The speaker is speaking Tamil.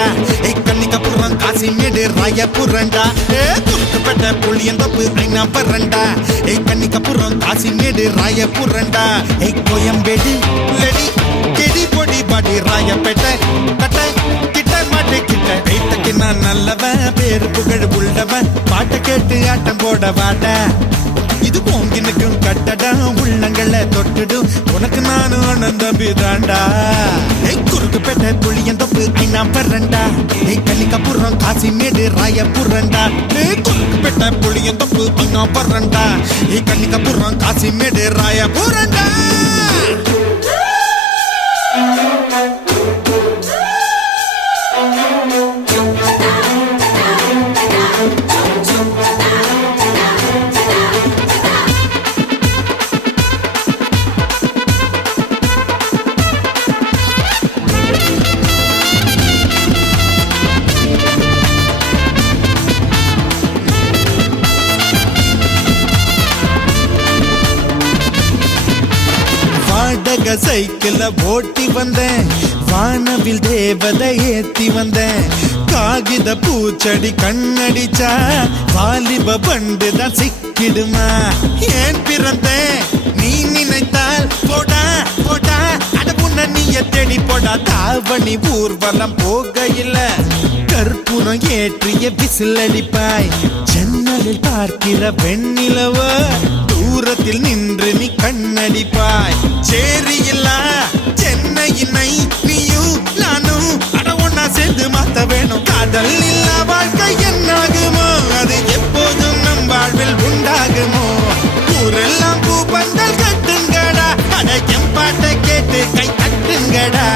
புரண்டா கன்னிகபுரம் காசிமேடு ராயபுரண்டா குறுக்குப்பட்ட புளியந்தோப்பு ஐநா பரண்டா கன்னிகபுரம் காசிமேடு ராயபுரண்டா கோயம்பேடு லெடி கெடி பொடி பாடி ராயப்பேட்டை கட்ட கிட்ட மாட்டு கிட்ட கைத்தக்கு நான் நல்லவன் பேரு புகழ் உள்ளவன் பாட்டை கேட்டு ஆட்டம் போட வாட இது போங்கினுக்கும் கட்டடா உள்ளங்களை தொட்டுடும் உனக்கு நானும் ஆனந்தம் தாண்டா குறுக்குப்பேட்டை புளியந்தோப்பு ஐநா பரண்டா கன்னிகபுரம் காசிமேடு ராயபுரண்டா குறுக்குப்பேட்டை புளியந்தோப்பு ஐநா பரண்டா கன்னிகபுரம் காசிமேடு ராயபுரண்டா சைக்கிள ஓட்டி வந்தேன் வானவில் தேவதை ஏத்தி வந்தேன் காகித பூச்செடி கண்ணடிச்சா வாலிப பண்டுதான் சிக்கிடுமா ஏன் பிறந்தேன் நீ நினைத்தால் போடா போடா அடபுன்ன நீய தேடி போடா தாவணி ஊர்வலம் போகையில கற்பூரம் ஏற்றிய விசில் அடிப்பாய் ஜன்னலில் பார்க்கிற வெண்ணிலவ தூரத்தில் நின்று நீ கண்ணடிப்பாய் சேரியில்லா சென்னையினை நீயும் நானும் அட ஒன்னா சேர்ந்து மாத்த வேணும் காதல் இல்லா வாழ்க்கை என்னாகுமோ அது எப்போதும் நம் வாழ்வில் உண்டாகுமோ ஊரெல்லாம் பூப்பந்தல் கட்டுங்கடா அட என் பாட்டை கேட்டு கை தட்டுங்கடா